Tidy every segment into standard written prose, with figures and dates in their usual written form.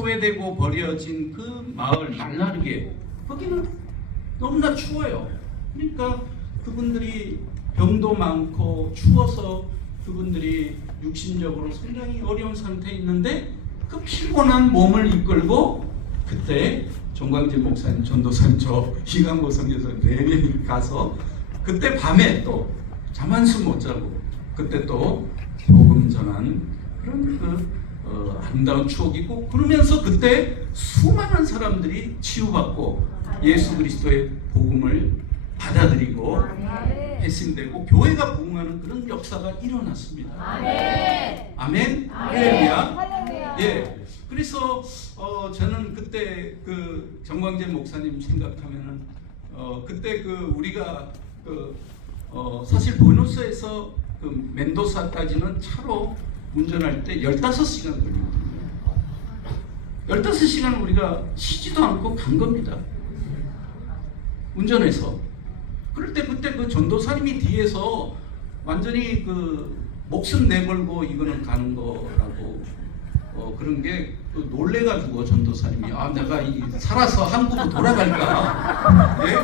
소외되고 버려진 그 마을 말라르게, 거기는 너무나 추워요. 그러니까 그분들이 병도 많고 추워서 그분들이 육신적으로 상당히 어려운 상태에 있는데 그 피곤한 몸을 이끌고 그때 정광재 목사님, 전도사님, 저 이강보 선교사 4명이 가서 그때 밤에 또 잠 한숨 못 자고 그때 또 복음 전한 그런 아름다운 추억이고, 그러면서 그때 수많은 사람들이 치유받고 예수 그리스도의 복음을 받아들이고 회심되고 교회가 부흥하는 그런 역사가 일어났습니다. 아멘. 할렐루야. 예. 그래서 저는 그때 그 정광재 목사님 생각하면은 그때 그 우리가 사실 보노스에서 그 멘도사까지는 차로 운전할 때 15시간 걸리거든요. 15시간 우리가 쉬지도 않고 간 겁니다. 운전해서. 그럴 때 그때 그 전도사님이 뒤에서 완전히 그 목숨 내걸고 이거는 가는 거라고 그런 게 놀래가지고 전도사님이 내가 살아서 한국으로 돌아갈까? 예?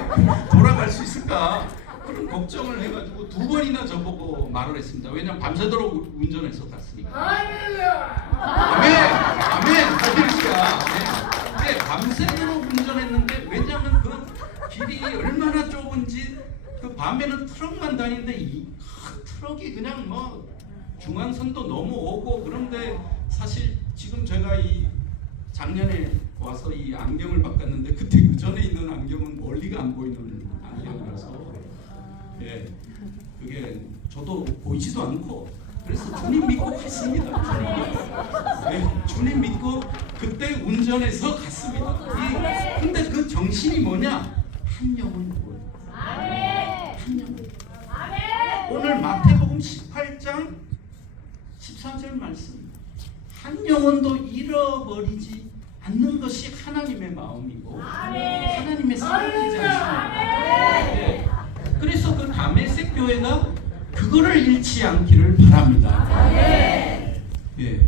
돌아갈 수 있을까? 그런 걱정을 해가지고 2번이나 저보고 말을 했습니다. 왜냐면 밤새도록 운전해서 갔으니까. 아멘! 아멘! 할렐루야! 네, 밤새도록 운전했는데, 왜냐하면 그 길이 얼마나 좁은지, 그 밤에는 트럭만 다니는데 이 트럭이 그냥 뭐 중앙선도 넘어오고, 그런데 사실 지금 제가 이 작년에 와서 이 안경을 바꿨는데 그때 그 전에 있는 안경은 멀리가 안 보이는 안경이라서 예, 그게 저도 보이지도 않고, 그래서 주님 믿고 갔습니다. 예, 주님 믿고 그때 운전해서 갔습니다. 근데 그 정신이 뭐냐? 한 영혼 구원. 한 영혼. 오늘 마태복음 18장 14절 말씀. 한 영혼도 잃어버리지 않는 것이 하나님의 마음이고 하나님의 사랑이지 않습니까? 예. 그래서 그 다메섹 교회가 그거를 잃지 않기를 바랍니다. 예.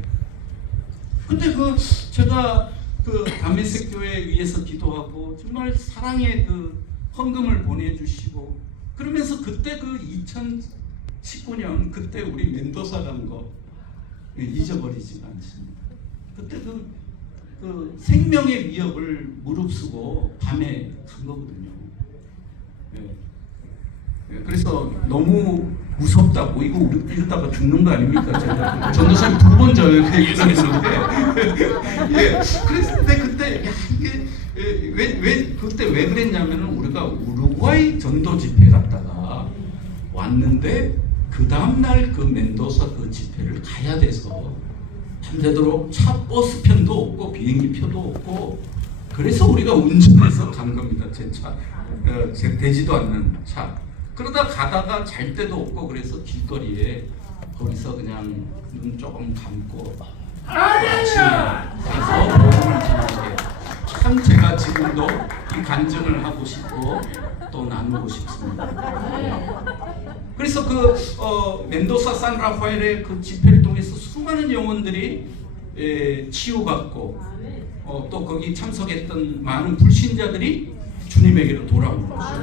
근데 제가 그 다메섹 교회 위해서 기도하고 정말 사랑의 그 헌금을 보내주시고, 그러면서 그때 그 2019년 그때 우리 멘도사 간 거 잊어버리지 않습니다. 그때 그 생명의 위협을 무릅쓰고 밤에 간 거거든요. 예. 그래서 너무 무섭다고, 이거 이러다가 죽는 거 아닙니까? 제가 전도사님 2번 저에게 얘기했는데 예, 그랬는데 그때 이게 왜 그때 왜 그랬냐면은 우리가 우루과이 전도 집회 갔다가 왔는데 그 다음날 그 멘도사 그 집회를 가야 돼서 밤새도록 차 버스 편도 없고 비행기 표도 없고, 그래서 우리가 운전해서 간 겁니다. 제 차, 되지도 않는 차. 그러다 가다가 잘 데도 없고, 그래서 길거리에 거기서 그냥 눈 조금 감고 아침에 가서 복음을 전하게. 참 제가 지금도 이 간증을 하고 싶고 또 나누고 싶습니다. 그래서 멘도사 산라파엘의 그 집회를 통해서 수많은 영혼들이 치유받고 또 거기 참석했던 많은 불신자들이 주님에게로 돌아온 것이죠.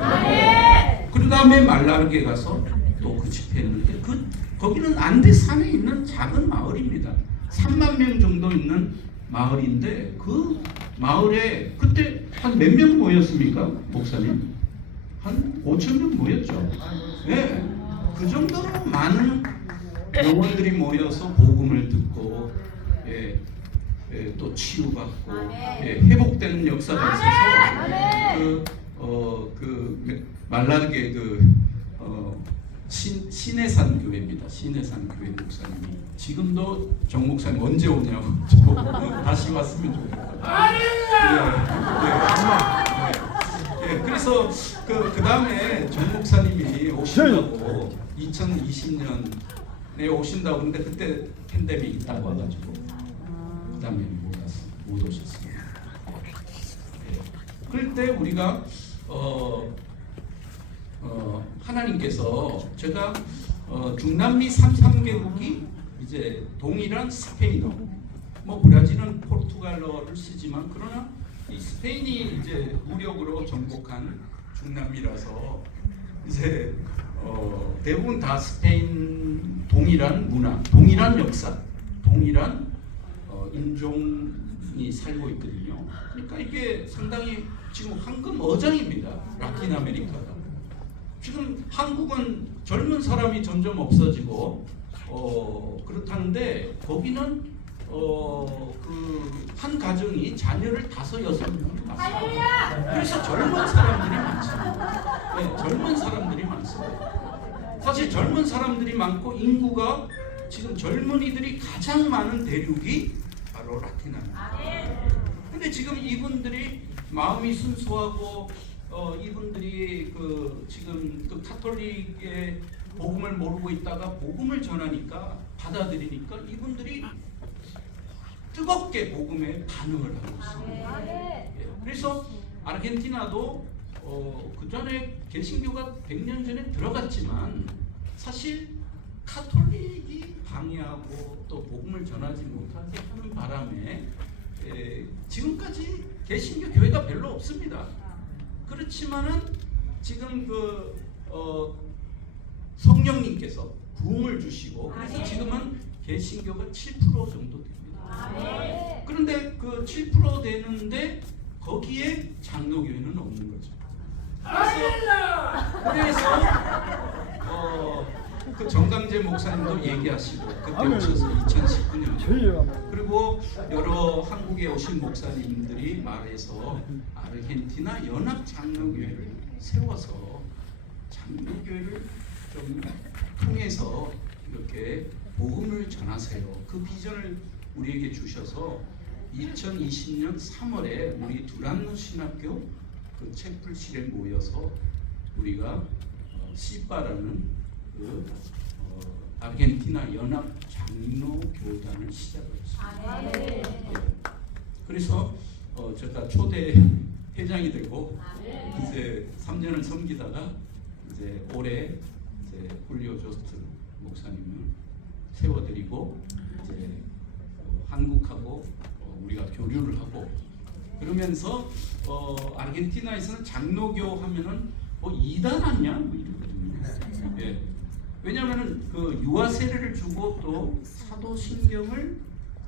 그 다음에 말라르게 가서 또 그 집회했는데 거기는 안데 산에 있는 작은 마을입니다. 3만 명 정도 있는 마을인데 그 마을에 그때 한 몇 명 모였습니까, 목사님? 한 5천 명 모였죠. 네, 그 정도로 많은 영혼들이 모여서 복음을 듣고 또 치유받고 회복되는 역사가 있어서 말라르게 신해산 교회입니다. 신해산 교회 목사님이 지금도 정 목사님 언제 오냐고 다시 왔으면 좋겠다. 그래서 그 다음에 정 목사님이 오신다고 2020년에 오신다고 근데 그때 팬데믹 있다고 와가지고 그 다음에 못 오셨습니다. 그럴 때 우리가 하나님께서 제가 중남미 3개국이 이제 동일한 스페인어 뭐 브라질은 포르투갈어를 쓰지만 그러나 이 스페인이 이제 무력으로 정복한 중남미라서 이제 대부분 다 스페인 동일한 문화, 동일한 역사, 동일한 인종이 살고 있거든요. 그러니까 이게 상당히 지금 황금 어장입니다. 라틴 아메리카가. 지금 한국은 젊은 사람이 점점 없어지고 그렇다는데 거기는 그 한 가정이 자녀를 5, 6명 낳습니다. 그래서 젊은 사람들이 많습니다. 네, 젊은 사람들이 많습니다. 사실 젊은 사람들이 많고 인구가 지금 젊은이들이 가장 많은 대륙이 바로 라틴 아메리카. 근데 지금 이분들이 마음이 순수하고 이분들이 지금 카톨릭의 복음을 모르고 있다가 복음을 전하니까 받아들이니까 이분들이 뜨겁게 복음에 반응을 하고 있습니다. 그래서 아르헨티나도 그 전에 개신교가 100년 전에 들어갔지만 사실 카톨릭이 방해하고 또 복음을 전하지 못하게 하는 바람에 지금까지 개신교 교회가 별로 없습니다. 그렇지만은 지금 성령님께서 부흥을 주시고 그래서 지금은 개신교가 7% 정도 됩니다. 그런데 그 7% 되는데 거기에 장로교회는 없는 거죠. 그래서 그 정강재 목사님도 얘기하시고 그때 오셔서 2019년 그리고 여러 한국에 오신 목사님들이 말해서 아르헨티나 연합 장로교회를 세워서 장로교회를 좀 통해서 이렇게 복음을 전하세요. 그 비전을 우리에게 주셔서 2020년 3월에 우리 두란노 신학교 그 채플실에 모여서 우리가 시빠라는 그 아르헨티나 연합 장로 교단을 시작을 했습니다. 네. 그래서 제가 초대 회장이 되고 이제 3년을 섬기다가 이제 올해 이제 훌리오 조스트 목사님을 세워드리고 이제 한국하고 우리가 교류를 하고 그러면서 아르헨티나에서는 장로교 하면은 뭐 이단 아니야 뭐 이러거든요. 예. 왜냐하면은 그 유아 세례를 주고 또 사도신경을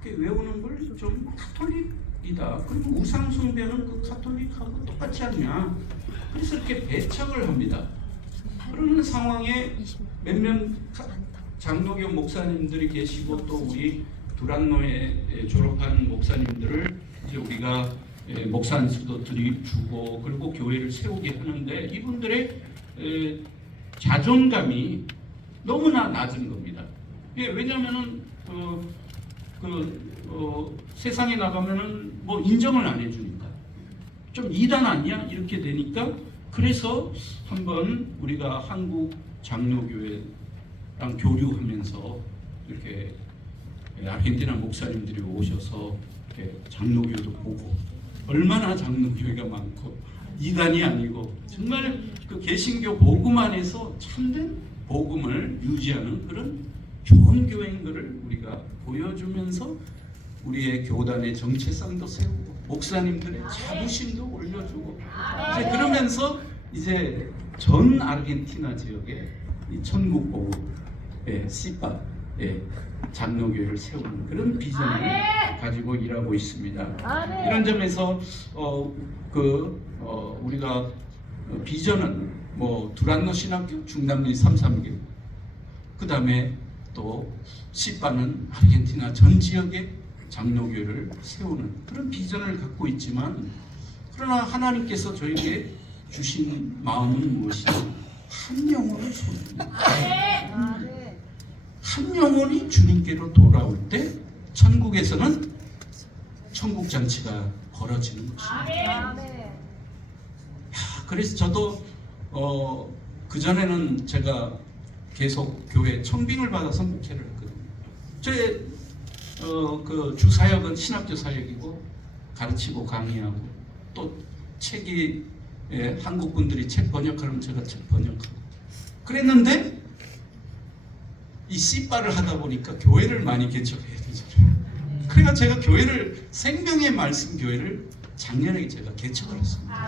이렇게 외우는 걸 좀 카톨릭이다. 그리고 우상 숭배는 그 카톨릭하고 똑같지 않냐. 그래서 이렇게 배척을 합니다. 그러는 상황에 몇몇 장로교 목사님들이 계시고 또 우리 두란노에 졸업한 목사님들을 이제 우리가 목사 안수도 주고 그리고 교회를 세우게 하는데 이분들의 자존감이 너무나 낮은 겁니다. 왜냐하면은 세상에 나가면은 뭐 인정을 안 해주니까 좀 이단 아니야 이렇게 되니까 그래서 한번 우리가 한국 장로교회랑 교류하면서 이렇게 아르헨티나 목사님들이 오셔서 이렇게 장로교도 보고 얼마나 장로교회가 많고 이단이 아니고 정말 그 개신교 복음 안에서 참된 복음을 유지하는 그런 좋은 교회인 것을 우리가 보여주면서 우리의 교단의 정체성도 세우고 목사님들의 자부심도 올려주고 이제 그러면서 이제 전 아르헨티나 지역에 이 천국 복음 시빠 장로교회를 세우는 그런 비전을 가지고 일하고 있습니다. 이런 점에서 우리가 비전은 뭐 두란노 신학교, 중남미 3.3교, 그 다음에 또 시빠는 아르헨티나 전 지역에 장로교회를 세우는 그런 비전을 갖고 있지만 그러나 하나님께서 저에게 주신 마음은 무엇이냐? 한 영혼을 소유합니다. 한 영혼이 주님께로 돌아올 때 천국에서는 천국 잔치가 벌어지는 것입니다. 그래서 저도 그 전에는 제가 계속 교회 청빙을 받아서 목회를 했거든요. 제 그 주사역은 신학교 사역이고 가르치고 강의하고 또 책이 한국 분들이 책 번역하면 제가 책 번역하고 그랬는데 이 씨바를 하다 보니까 교회를 많이 개척해야 되잖아요. 그러니까 제가 교회를 생명의 말씀 교회를 작년에 제가 개척을 했습니다.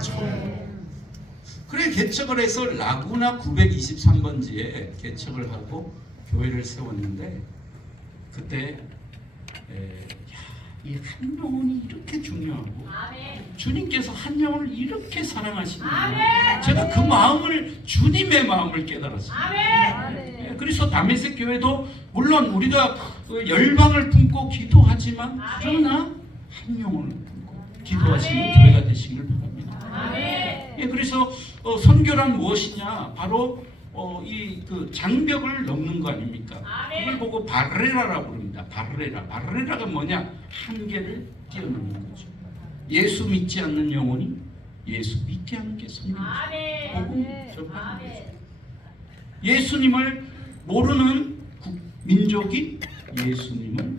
그래 개척을 해서 라구나 923번지에 개척을 하고 교회를 세웠는데 그때 이 한 영혼이 이렇게 중요하고 주님께서 한 영혼을 이렇게 사랑하시는구나. 제가 그 마음을 주님의 마음을 깨달았습니다. 그래서 다메섹 교회도 물론 우리가 열방을 품고 기도하지만 그러나 한 영혼을 품고 기도하시는 교회가 되시길 바랍니다. 그래서 선교란 무엇이냐? 바로 이 그 장벽을 넘는 거 아닙니까? 그걸 보고 바레라라고 부릅니다. 바레라가 뭐냐? 한계를 뛰어넘는 거죠. 예수 믿지 않는 영혼이 예수 믿게 하는 게 선교죠. 복음 접하는 거죠. 예수님을 모르는 민족이 예수님을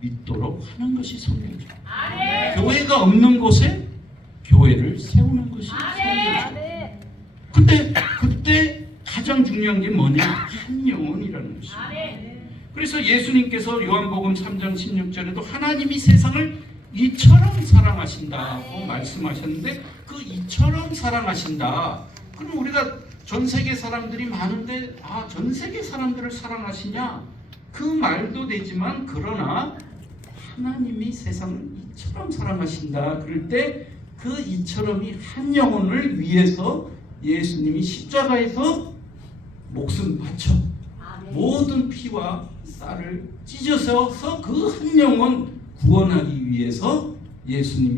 믿도록 하는 것이 선교죠. 교회가 없는 곳에 교회를 세우는 것이 선교죠. 근데 그때 가장 중요한 게 뭐냐? 한 영혼이라는 것입니다. 그래서 예수님께서 요한복음 3장 16절에도 하나님이 세상을 이처럼 사랑하신다고 말씀하셨는데 그 이처럼 사랑하신다. 그럼 우리가 전 세계 사람들이 많은데 전 세계 사람들을 사랑하시냐? 그 말도 되지만 그러나 하나님이 세상을 이처럼 사랑하신다. 그럴 때 그 이처럼이 한 영혼을 위해서 예수님이 십자가에서 목숨 바쳐 모든 피와 쌀을 찢어서 그 한 영혼 구원하기 위해서 예수님이